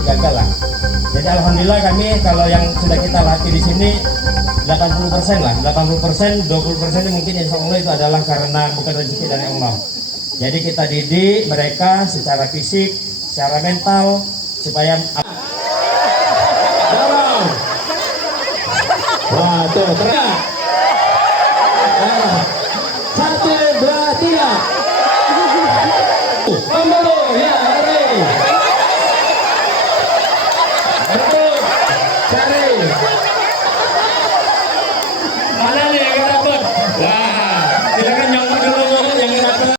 Gagal lah. Jadi alhamdulillah kami kalau yang sudah kita latih di sini 80% lah, 80%, 20% mungkin insya Allah itu adalah karena bukan rezeki dari Allah. Jadi kita didik mereka secara fisik, secara mental supaya dorong. Wah tuh teriak. Satu, dua, tiga. Kembali ya, hari. Cari. Mana nih yang dapat? Wah, silakan nyolong dulu yang dapat.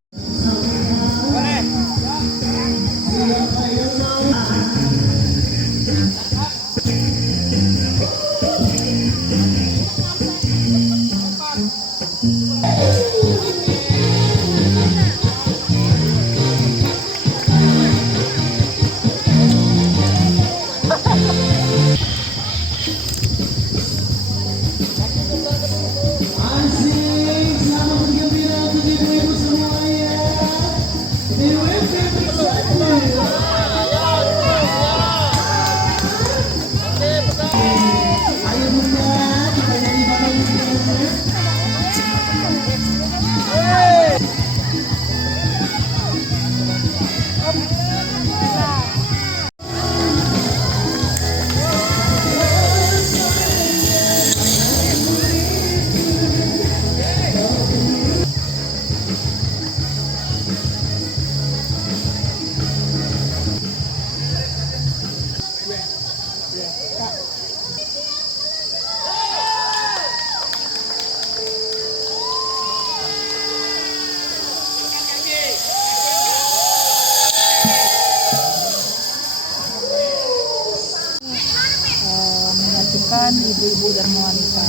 Menyatukan ibu-ibu Dharma Wanita.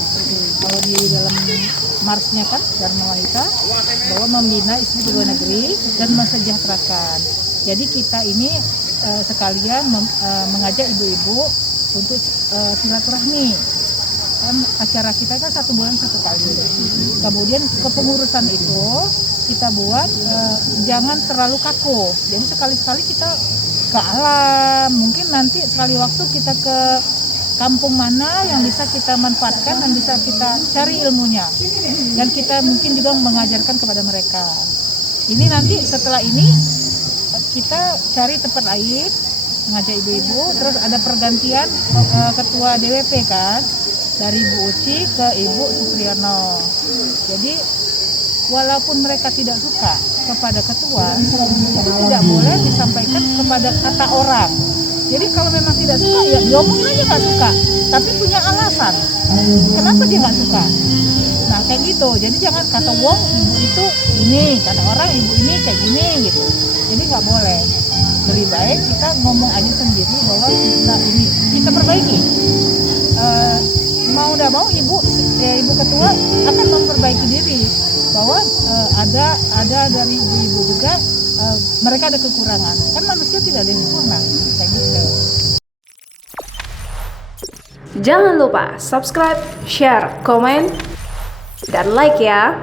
Kalau di dalam marsnya kan Dharma Wanita bahwa membina istri pegawai negeri dan mensejahterakan. Jadi kita ini sekalian mengajak ibu-ibu untuk silaturahmi. Kan acara kita kan 1 bulan 1 kali. Kemudian kepengurusan itu kita buat jangan terlalu kaku. Jadi sekali-sekali kita ke alam. Mungkin nanti sekali waktu kita ke kampung mana yang bisa kita manfaatkan dan bisa kita cari ilmunya. Dan kita mungkin juga mengajarkan kepada mereka. Ini nanti setelah ini kita cari tempat lain, mengajak ibu-ibu, terus ada pergantian ketua DWP kan, dari Ibu Uci ke Ibu Supriyono. Jadi walaupun mereka tidak suka kepada ketua, itu tidak boleh disampaikan kepada kata orang. Jadi kalau memang tidak suka ya diomongin aja nggak suka, tapi punya alasan kenapa dia nggak suka. Nah kayak gitu, jadi jangan kata wong ibu itu ini, kata orang ibu ini kayak gini gitu. Jadi nggak boleh. Lebih baik kita ngomong aja sendiri bahwa kita perbaiki. Mau udah mau ibu ketua akan memperbaiki diri bahwa ada dari ibu-ibu juga mereka ada kekurangan. Kan manusia tidak ada yang sempurna kayak gitu. Jangan lupa subscribe, share, komen, dan like ya.